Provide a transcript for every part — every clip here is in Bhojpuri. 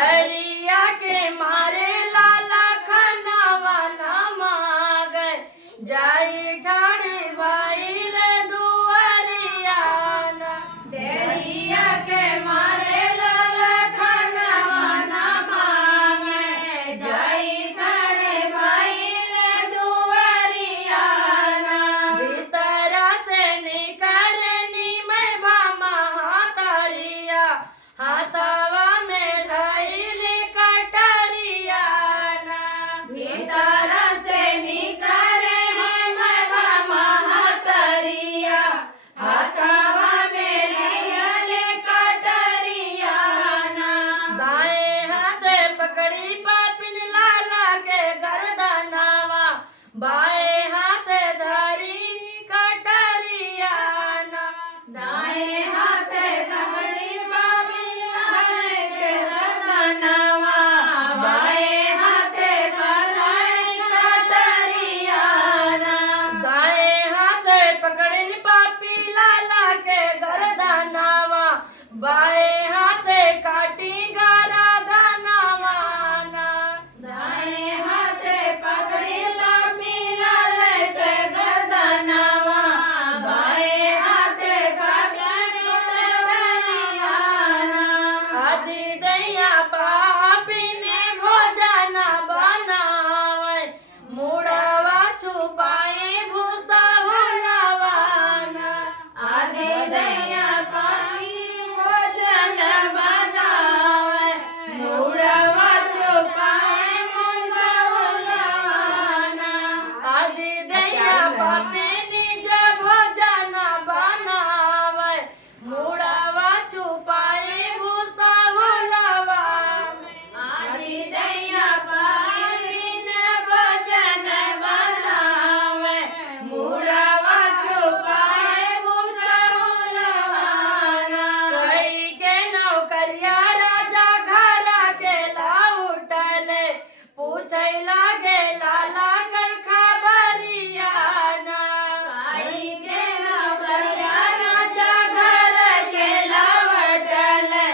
डरिया के मारे लाला खनावा न मांगे जाई ठाड़ी बाईल दुआरियाना। डरिया के मारे लाला खनावा न मांगे जाई ठाड़ी बाईल दुआरियाना। भीतर से निकलनी मैं भामा हाथरिया हाथवा में ढाईली कटरियाना। भीतर से निकले मैं भामा हाथरिया हाथवा में लियले कटरियाना। दाएं हाथे पकड़ी पापिन लाला के गर्दनावा बाएं हाथे धरी कटरियाना। दाएं हाथे पकड़ी पापिन लाला के गर्दनावा बाएं हाथे पकड़ी कटरियाना। दाएं हाथे पकड़ी पापी लाला के गर्दनावा बाएं हाथे काटी गर्दनावा ना। दाएं हाथे पकड़ी पापी लाला के गर्दनावा बाएं हाथे पकड़ी कटरियाना। आदि दैया पापी ने भोजन बनावे मुड़वा छुपाए भूसा भुलावाना। आदि दैया पापी भोजन बनावे मुड़वा छुपाए भूसा भुलावाना। आदि दैया पापी निज भोजन बनावे मुड़वा छुपाए भूसा भुलावाना। आदि दैया पापी ने भोजन बनावे मुड़वा छुपाए भूसा भुलावाना। कई के नौकरिया राजा घरा के लाउटले पूछे लागे लाला कई खबरियाना। आई के नौकरिया राजा घर के लवटले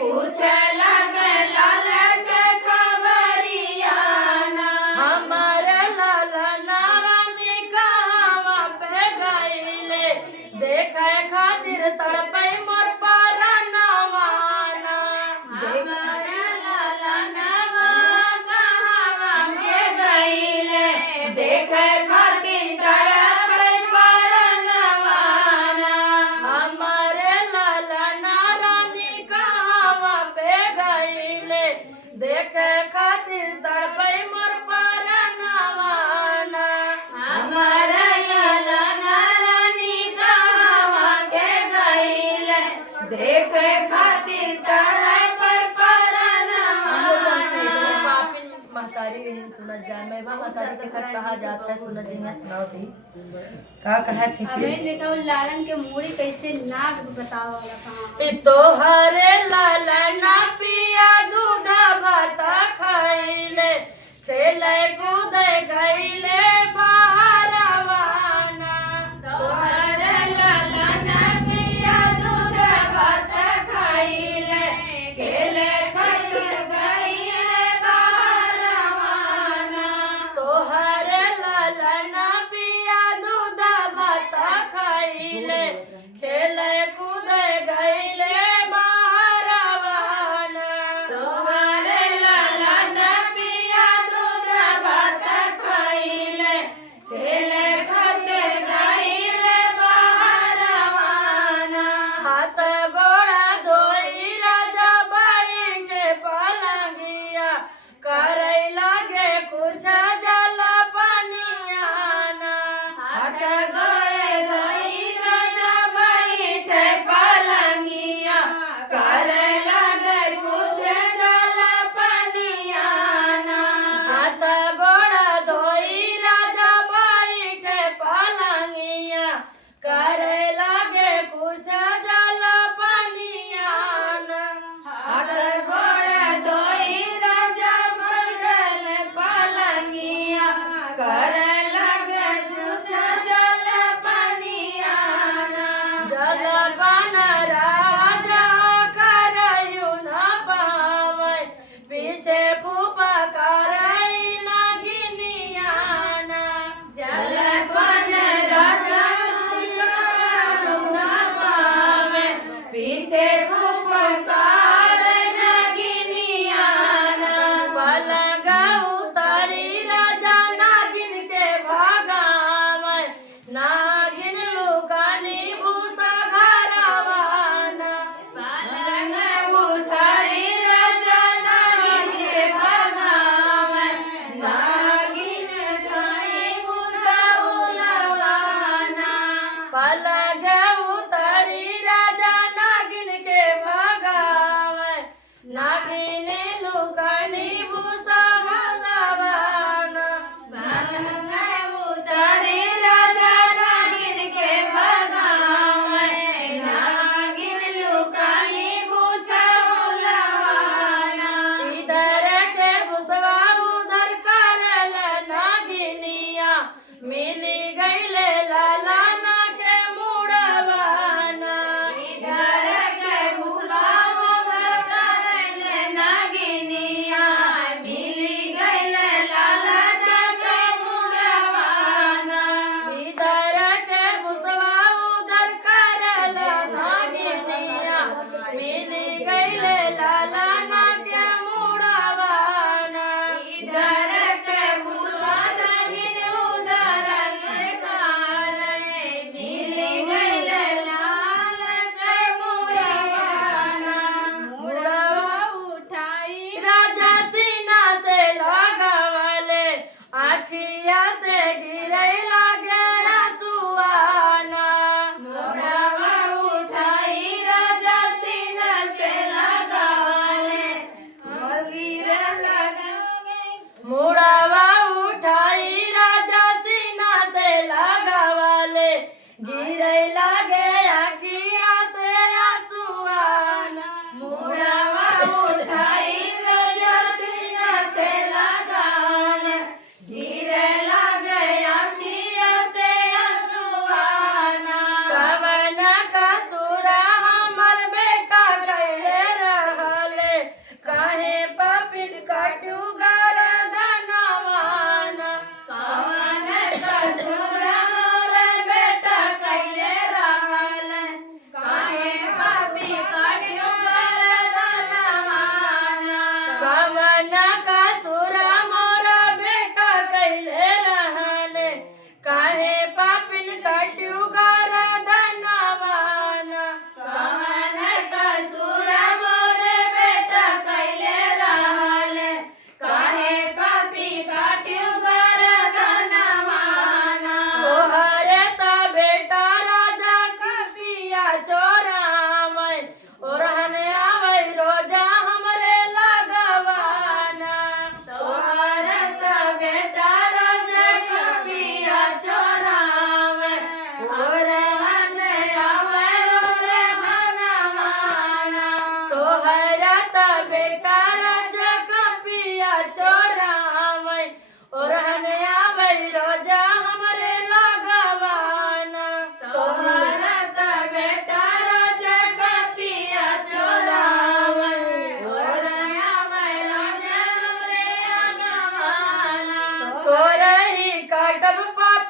पूछे लगे लाला के खबरियाना। हमर लाला नारानी कहवा पे गईले देखे खातिर तड़पै मोर परनवाना। हमारा लाला नवा कहावा में गईले देखे खातिर तड़पै परनवाना। हमर लाला नारानी कहवा पे गईले देखे खातिर तड़पै मोर परनवाना। हमारा लाला नारानी कहावा के गईले देखे खातिर तड़पै परनवाना। पापिन महतारी रही सुनत जाए मैं महतारी के खट कहा जाता है सुनत जिन्हें सुनाओ थी का कहा थी अबे देखो लालन के मूड़ी कैसे नाक बताओ वाला कहाँ। तो हरे लालना पिया दूध भात खाइले खेले कूदे गईले बाहरवाना। तोहरे लाला पिया दूध भात खाइले खेले खातिर गईले बाहरवाना। तोहरे लालना पिया दूध भात खाइले खेले कूदे गईले बाहरवाना। तोहरे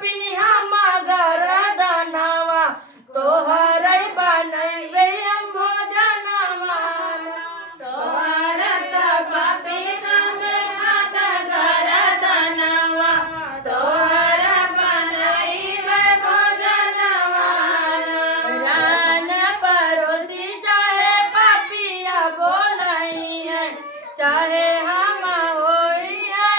पापी हम गरदनवा तोहर बनैबे हम भोजनवा तोहर पापी हम घाट गरदनवा तोहर बनैबे भोजनवा रान परोसी चाहे पापिया बोलई है चाहे हम होई है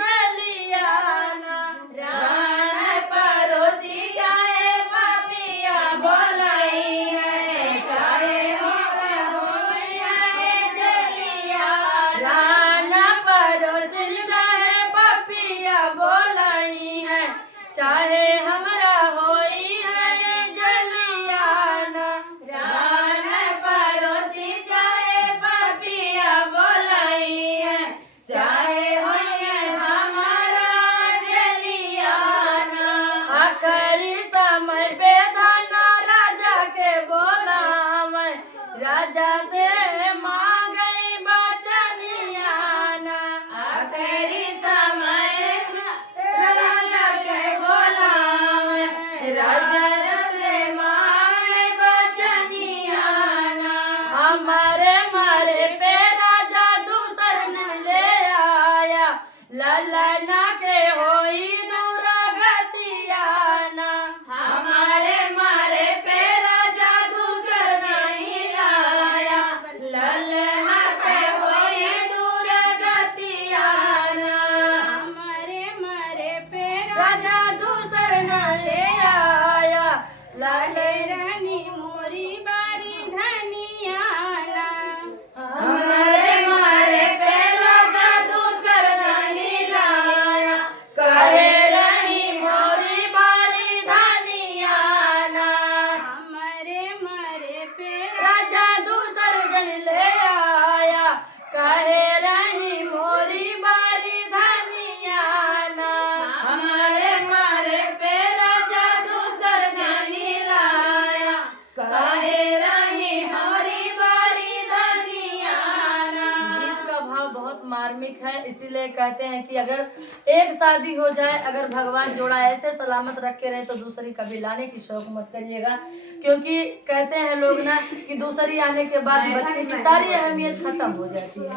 जलियाना रान परोसी चाहे पापिया बोलई है चाहे हम होई है जलिया रान परोसी चाहे पापिया बोलई है चाहे हमरा होई है जलियाना रान परोसी चाहे पापिया बोलई है चाहे होई हमारा जलियाना आखिरी समय पे दाना राजा के बोलावे राजा से मांगई बचनियाना आखिरी समय राजा के बोलावे राजा से मांगे बचनियाना हमारे मारे पे राजा दूसर जन ले आया ललना के होई दूर गतियाना हमारे मारे पे राजा दूसर नहीं लाया ललना के होए दूर गतियाना हमारे मारे पे राजा दूसर न ले आया लाले रानी मोरी बारी धनियाना हमारे मारे पे राजा दूसर नहीं लाया कहे रही मोरी बारी धनियाना हमारे मारे पे राजा दूसर जन ले आया कहे रही मोरी बारी धनियाना हमारे मारे पे राजा दूसर नहीं लाया कहे रही मोरी बारी धनियाना गीत का भाव बहुत मार्मिक है, इसीलिए कहते हैं कि अगर एक शादी हो जाए, अगर भगवान जोड़ा ऐसे सलामत रख के रहे तो दूसरी कभी लाने की शौक मत करिएगा, क्योंकि कहते हैं लोग ना कि दूसरी आने के बाद बच्चे की सारी अहमियत खत्म हो जाती है।